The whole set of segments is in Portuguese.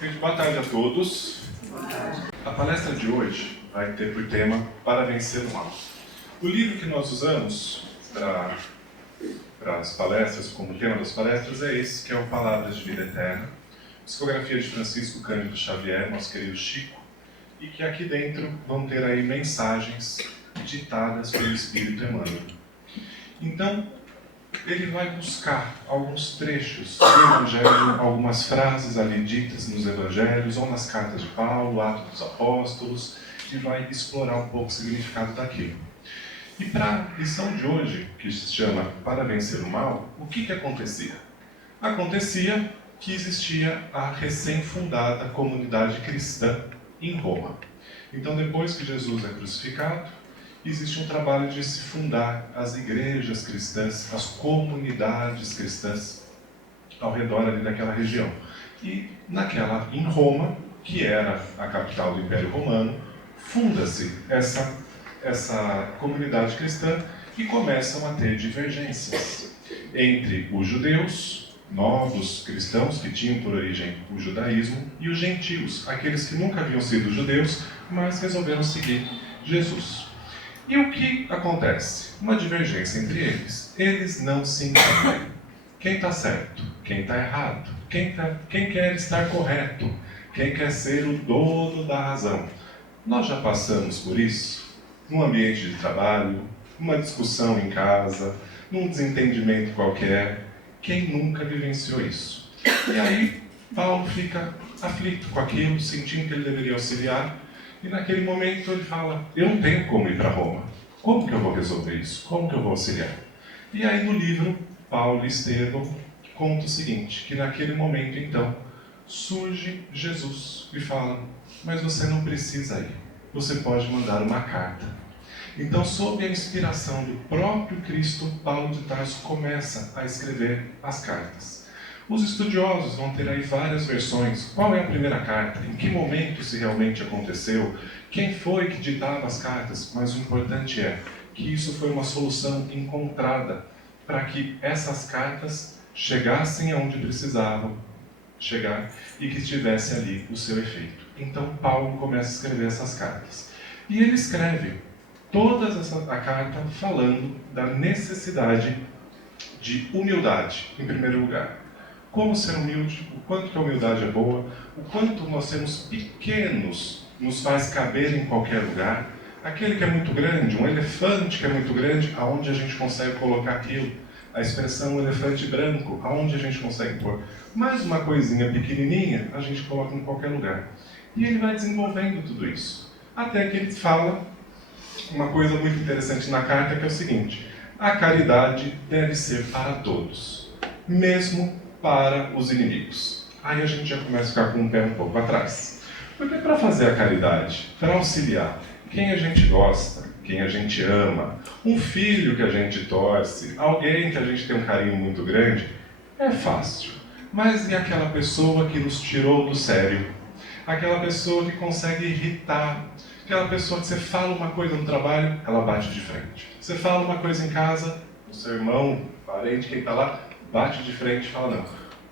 Gente, boa tarde a todos. A palestra de hoje vai ter por tema Para Vencer o Mal. O livro que nós usamos para as palestras, como tema das palestras, é esse, que é o Palavras de Vida Eterna, psicografia de Francisco Cândido Xavier, nosso querido Chico, e que aqui dentro vão ter aí mensagens ditadas pelo Espírito Emmanuel. Então, ele vai buscar alguns trechos do Evangelho, algumas frases ali ditas nos Evangelhos ou nas cartas de Paulo, Atos dos Apóstolos, e vai explorar um pouco o significado daquilo. E para a lição de hoje, que se chama Para Vencer o Mal, o que acontecia? Acontecia que existia a recém-fundada comunidade cristã em Roma. Então, depois que Jesus é crucificado, existe um trabalho de se fundar as igrejas cristãs, as comunidades cristãs ao redor ali daquela região. E em Roma, que era a capital do Império Romano, funda-se essa comunidade cristã e começam a ter divergências entre os judeus, novos cristãos que tinham por origem o judaísmo, e os gentios, aqueles que nunca haviam sido judeus, mas resolveram seguir Jesus. E o que acontece? Uma divergência entre eles. Eles não se entendem. Quem está certo? Quem está errado? Quem quer estar correto? Quem quer ser o dono da razão? Nós já passamos por isso, num ambiente de trabalho, numa discussão em casa, num desentendimento qualquer. Quem nunca vivenciou isso? E aí, Paulo fica aflito com aquilo, sentindo que ele deveria auxiliar. E naquele momento ele fala, eu não tenho como ir para Roma. Como que eu vou resolver isso? Como que eu vou auxiliar? E aí no livro, Paulo e Estevão contam o seguinte, que naquele momento então, surge Jesus e fala, mas você não precisa ir. Você pode mandar uma carta. Então, sob a inspiração do próprio Cristo, Paulo de Tarso começa a escrever as cartas. Os estudiosos vão ter aí várias versões. Qual é a primeira carta? Em que momento isso realmente aconteceu? Quem foi que ditava as cartas? Mas o importante é que isso foi uma solução encontrada para que essas cartas chegassem aonde precisavam chegar e que tivesse ali o seu efeito. Então Paulo começa a escrever essas cartas. E ele escreve toda a carta falando da necessidade de humildade, em primeiro lugar. Como ser humilde, o quanto que a humildade é boa, o quanto nós sermos pequenos nos faz caber em qualquer lugar. Aquele que é muito grande, um elefante que é muito grande, aonde a gente consegue colocar aquilo? A expressão elefante branco, aonde a gente consegue pôr? Mais uma coisinha pequenininha, a gente coloca em qualquer lugar. E ele vai desenvolvendo tudo isso. Até que ele fala uma coisa muito interessante na carta, que é o seguinte: a caridade deve ser para todos, mesmo para os inimigos. Aí a gente já começa a ficar com o pé um pouco atrás. Porque para fazer a caridade, para auxiliar quem a gente gosta, quem a gente ama, um filho que a gente torce, alguém que a gente tem um carinho muito grande, é fácil. Mas e aquela pessoa que nos tirou do sério? Aquela pessoa que consegue irritar? Aquela pessoa que você fala uma coisa no trabalho, ela bate de frente. Você fala uma coisa em casa, o seu irmão, parente, quem está lá, bate de frente e fala não.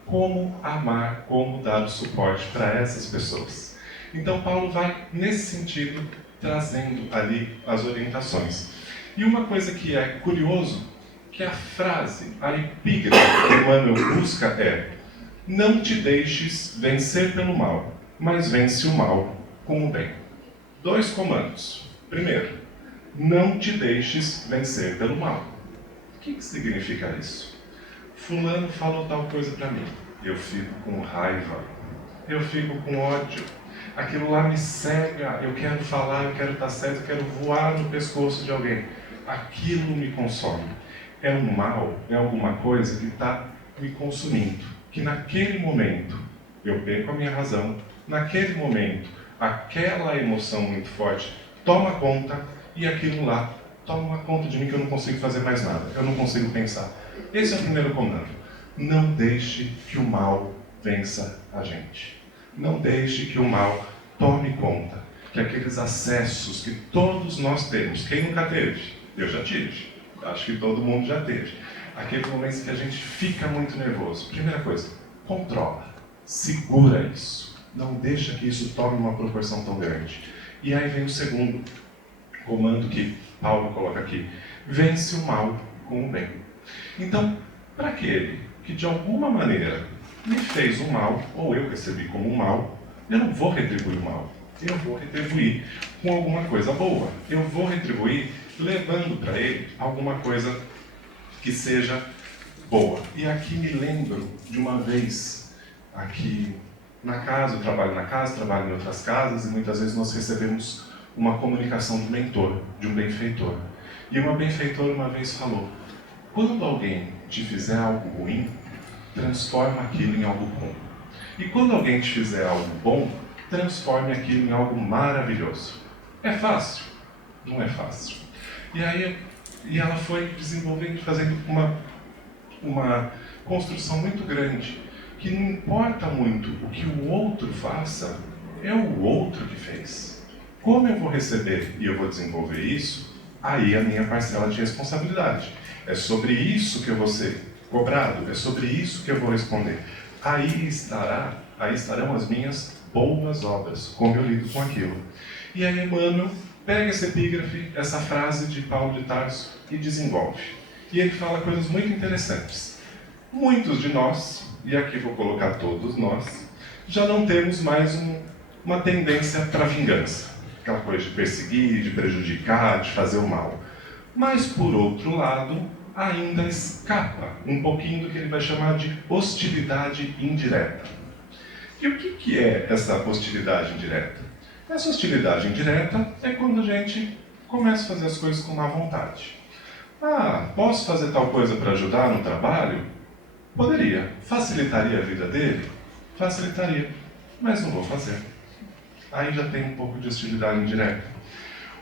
Como amar, como dar o suporte para essas pessoas? Então Paulo vai, nesse sentido, trazendo ali as orientações. E uma coisa que é curioso, que a frase, a epígrafe que Emmanuel busca é: não te deixes vencer pelo mal, mas vence o mal com o bem. 2 comandos. Primeiro, não te deixes vencer pelo mal. O que significa isso? Fulano falou tal coisa para mim. Eu fico com raiva. Eu fico com ódio. Aquilo lá me cega. Eu quero falar, eu quero estar certo, eu quero voar no pescoço de alguém. Aquilo me consome. É um mal, é alguma coisa que está me consumindo. Que naquele momento eu perco a minha razão. Naquele momento, aquela emoção muito forte toma conta e aquilo lá toma conta de mim que eu não consigo fazer mais nada. Eu não consigo pensar. Esse é o primeiro comando. Não deixe que o mal vença a gente. Não deixe que o mal tome conta. Que aqueles acessos que todos nós temos, quem nunca teve? Eu já tive. Acho que todo mundo já teve. Aqueles momentos que a gente fica muito nervoso. Primeira coisa, controla. Segura isso. Não deixa que isso tome uma proporção tão grande. E aí vem o segundo comando que Paulo coloca aqui. Vence o mal com o bem. Então, para aquele que de alguma maneira me fez um mal, ou eu recebi como um mal, eu não vou retribuir o mal. Eu vou retribuir com alguma coisa boa. Eu vou retribuir levando para ele alguma coisa que seja boa. E aqui me lembro de uma vez, aqui na casa, eu trabalho na casa, trabalho em outras casas, e muitas vezes nós recebemos uma comunicação do mentor, de um benfeitor. E uma benfeitora uma vez falou, quando alguém te fizer algo ruim, transforma aquilo em algo bom. E quando alguém te fizer algo bom, transforme aquilo em algo maravilhoso. É fácil? Não é fácil. E ela foi desenvolvendo, fazendo uma construção muito grande, que não importa muito o que o outro faça, é o outro que fez. Como eu vou receber e eu vou desenvolver isso, aí a minha parcela de responsabilidade. É sobre isso que eu vou ser cobrado, é sobre isso que eu vou responder. Aí estarão as minhas boas obras, como eu lido com aquilo. E aí Emmanuel pega esse epígrafe, essa frase de Paulo de Tarso e desenvolve. E ele fala coisas muito interessantes. Muitos de nós, e aqui vou colocar todos nós, já não temos mais uma tendência para vingança. Aquela coisa de perseguir, de prejudicar, de fazer o mal. Mas, por outro lado, ainda escapa um pouquinho do que ele vai chamar de hostilidade indireta. E o que é essa hostilidade indireta? Essa hostilidade indireta é quando a gente começa a fazer as coisas com má vontade. Ah, posso fazer tal coisa para ajudar no trabalho? Poderia. Facilitaria a vida dele? Facilitaria. Mas não vou fazer. Aí já tem um pouco de hostilidade indireta.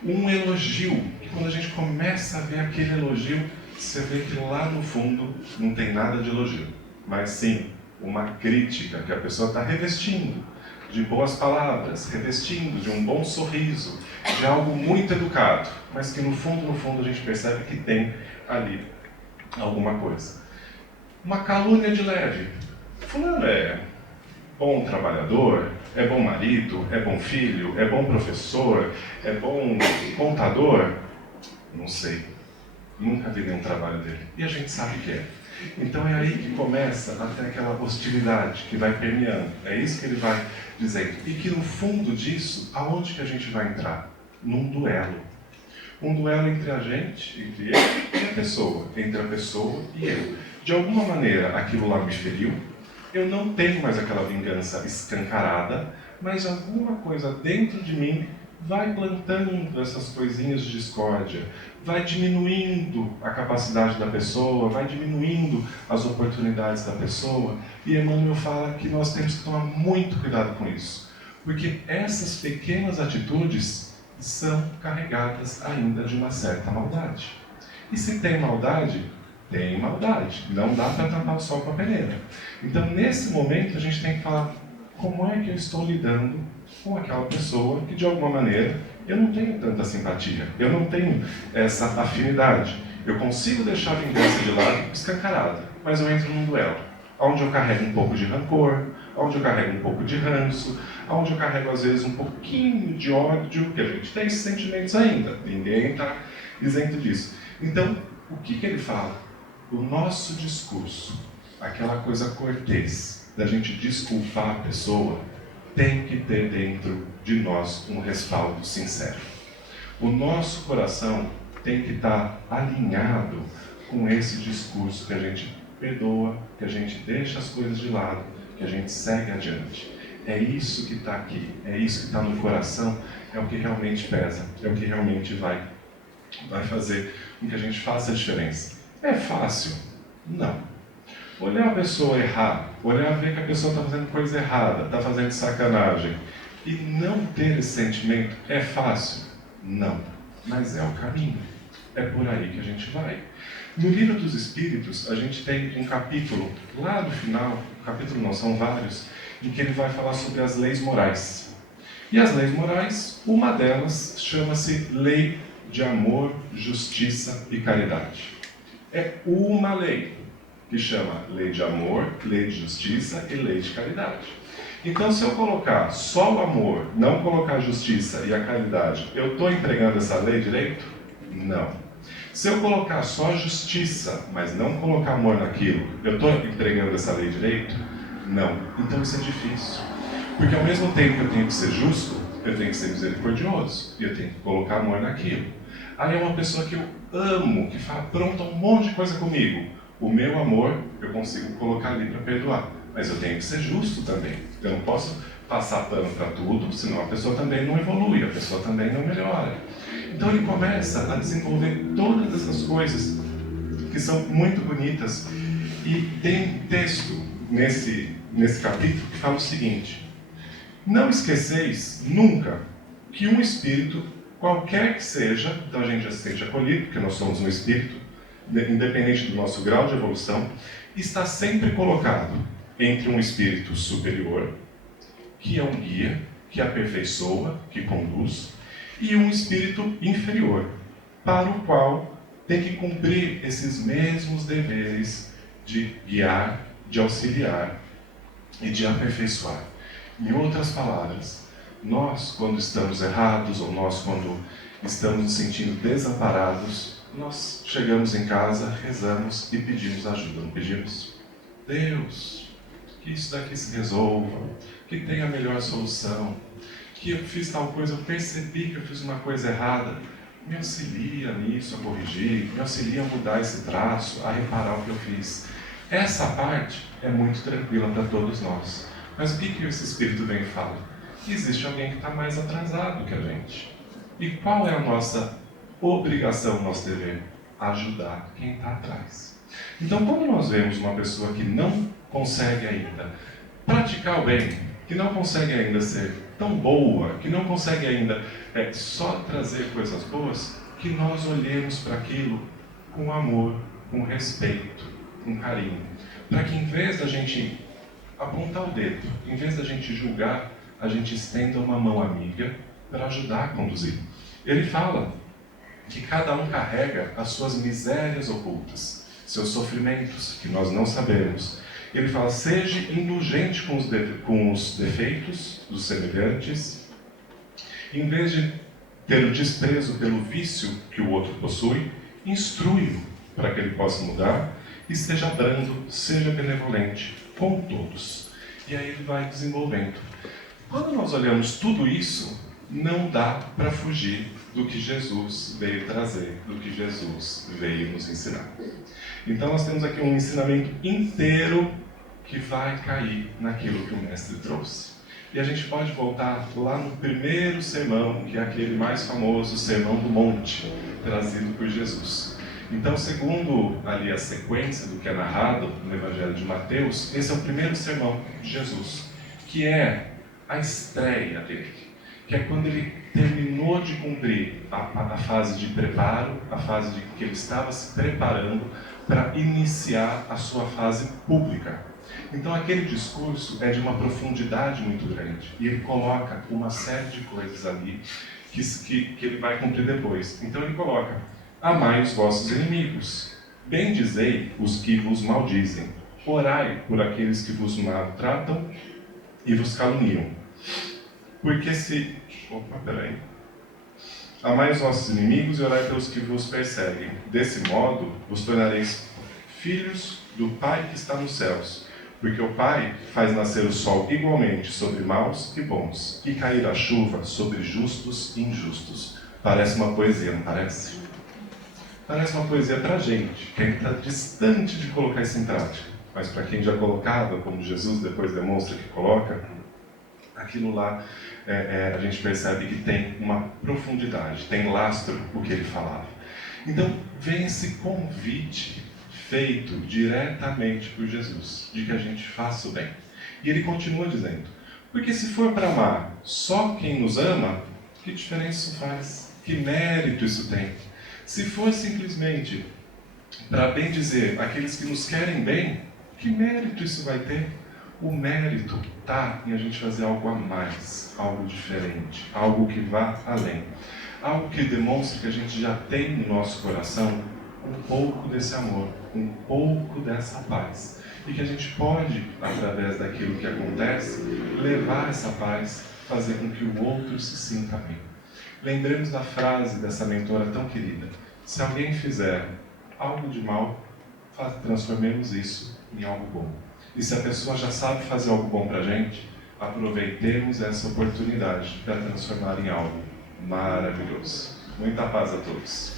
Um elogio, que quando a gente começa a ver aquele elogio, você vê que lá no fundo não tem nada de elogio, mas sim uma crítica que a pessoa está revestindo de boas palavras, revestindo de um bom sorriso, de algo muito educado, mas que no fundo a gente percebe que tem ali alguma coisa. Uma calúnia de leve. Fulano é bom trabalhador, é bom marido, é bom filho, é bom professor, é bom contador? Não sei. Nunca vi nenhum trabalho dele. E a gente sabe que é. Então é aí que começa até aquela hostilidade que vai permeando. É isso que ele vai dizendo. E que no fundo disso, aonde que a gente vai entrar? Num duelo. Um duelo entre a gente, entre ele e a pessoa. Entre a pessoa e eu. De alguma maneira, aquilo lá me feriu. Eu não tenho mais aquela vingança escancarada, mas alguma coisa dentro de mim vai plantando essas coisinhas de discórdia, vai diminuindo a capacidade da pessoa, vai diminuindo as oportunidades da pessoa. E Emmanuel fala que nós temos que tomar muito cuidado com isso, porque essas pequenas atitudes são carregadas ainda de uma certa maldade. E se tem maldade, tem maldade. Não dá para tapar o sol com a peneira. Então, nesse momento, a gente tem que falar como é que eu estou lidando com aquela pessoa que, de alguma maneira, eu não tenho tanta simpatia, eu não tenho essa afinidade. Eu consigo deixar a vingança de lado escancarada, mas eu entro num duelo, onde eu carrego um pouco de rancor, onde eu carrego um pouco de ranço, onde eu carrego, às vezes, um pouquinho de ódio, que a gente tem esses sentimentos ainda, ninguém está isento disso. Então, o que ele fala? O nosso discurso, aquela coisa cortês, da gente desculpar a pessoa, tem que ter dentro de nós um respaldo sincero. O nosso coração tem que estar alinhado com esse discurso que a gente perdoa, que a gente deixa as coisas de lado, que a gente segue adiante. É isso que está aqui, é isso que está no coração, é o que realmente pesa, é o que realmente vai fazer com que a gente faça a diferença. É fácil? Não. Olhar a pessoa errar, olhar ver que a pessoa está fazendo coisa errada, está fazendo sacanagem, e não ter esse sentimento é fácil? Não. Mas é o caminho. É por aí que a gente vai. No Livro dos Espíritos, a gente tem um capítulo, lá no final, capítulo não, são vários, em que ele vai falar sobre as leis morais. E as leis morais, uma delas chama-se Lei de Amor, Justiça e Caridade. É uma lei que chama Lei de Amor, Lei de Justiça e Lei de Caridade. Então, se eu colocar só o amor, não colocar a justiça e a caridade, eu estou entregando essa lei direito? Não. Se eu colocar só a justiça, mas não colocar amor naquilo, eu estou entregando essa lei direito? Não. Então isso é difícil. Porque ao mesmo tempo que eu tenho que ser justo, eu tenho que ser misericordioso. E eu tenho que colocar amor naquilo. Aí é uma pessoa que eu amo, que fala, pronto, um monte de coisa comigo. O meu amor, eu consigo colocar ali para perdoar. Mas eu tenho que ser justo também. Eu não posso passar pano para tudo, senão a pessoa também não evolui, a pessoa também não melhora. Então ele começa a desenvolver todas essas coisas que são muito bonitas. E tem um texto nesse capítulo que fala o seguinte: não esqueceis nunca que um espírito, qualquer que seja, então a gente já se sente acolhido, porque nós somos um espírito, independente do nosso grau de evolução, está sempre colocado entre um espírito superior, que é um guia, que aperfeiçoa, que conduz, e um espírito inferior, para o qual tem que cumprir esses mesmos deveres de guiar, de auxiliar e de aperfeiçoar. Em outras palavras, nós, quando estamos errados, ou nós, quando estamos nos sentindo desamparados, nós chegamos em casa, rezamos e pedimos ajuda, não pedimos? Deus, que isso daqui se resolva, que tenha a melhor solução, que eu fiz tal coisa, eu percebi que eu fiz uma coisa errada, me auxilia nisso, a corrigir, me auxilia a mudar esse traço, a reparar o que eu fiz. Essa parte é muito tranquila para todos nós. Mas o que esse Espírito vem e fala? Que existe alguém que está mais atrasado que a gente. E qual é a nossa obrigação, nosso dever? Ajudar quem está atrás. Então, quando nós vemos uma pessoa que não consegue ainda praticar o bem, que não consegue ainda ser tão boa, que não consegue ainda só trazer coisas boas, que nós olhemos para aquilo com amor, com respeito, com carinho. Para que em vez da gente apontar o dedo, em vez da gente julgar, a gente estenda uma mão amiga para ajudar a conduzir. Ele fala que cada um carrega as suas misérias ocultas, seus sofrimentos, que nós não sabemos. Ele fala, seja indulgente com os defeitos dos semelhantes, em vez de ter o desprezo pelo vício que o outro possui, instrui-o para que ele possa mudar, e seja brando, seja benevolente com todos. E aí ele vai desenvolvendo. Quando nós olhamos tudo isso, não dá para fugir do que Jesus veio trazer, do que Jesus veio nos ensinar. Então nós temos aqui um ensinamento inteiro que vai cair naquilo que o Mestre trouxe. E a gente pode voltar lá no primeiro sermão, que é aquele mais famoso Sermão do Monte, trazido por Jesus. Então, segundo ali a sequência do que é narrado no Evangelho de Mateus, esse é o primeiro sermão de Jesus, que é a estreia dele, que é quando ele terminou de cumprir a fase de preparo, a fase de que ele estava se preparando para iniciar a sua fase pública. Então aquele discurso é de uma profundidade muito grande, e ele coloca uma série de coisas ali que ele vai cumprir depois. Então ele coloca: amai os vossos inimigos, bendizei os que vos maldizem, orai por aqueles que vos maltratam e vos caluniam. Porque se... Amai os vossos inimigos e orai pelos que vos perseguem. Desse modo, vos tornareis filhos do Pai que está nos céus. Porque o Pai faz nascer o sol igualmente sobre maus e bons, e cair a chuva sobre justos e injustos. Parece uma poesia, não parece? Parece uma poesia para a gente, que ainda está distante de colocar isso em prática. Mas para quem já colocava, como Jesus depois demonstra que coloca, aquilo lá a gente percebe que tem uma profundidade, tem lastro o que ele falava. Então, vem esse convite feito diretamente por Jesus, de que a gente faça o bem. E ele continua dizendo, porque se for para amar só quem nos ama, que diferença isso faz? Que mérito isso tem? Se for simplesmente para bem dizer aqueles que nos querem bem, que mérito isso vai ter? O mérito está em a gente fazer algo a mais, algo diferente, algo que vá além. Algo que demonstre que a gente já tem no nosso coração um pouco desse amor, um pouco dessa paz. e que a gente pode, através daquilo que acontece, levar essa paz, fazer com que o outro se sinta bem. Lembremos da frase dessa mentora tão querida: se alguém fizer algo de mal, transformemos isso em algo bom. E se a pessoa já sabe fazer algo bom para a gente, aproveitemos essa oportunidade para transformar em algo maravilhoso. Muita paz a todos.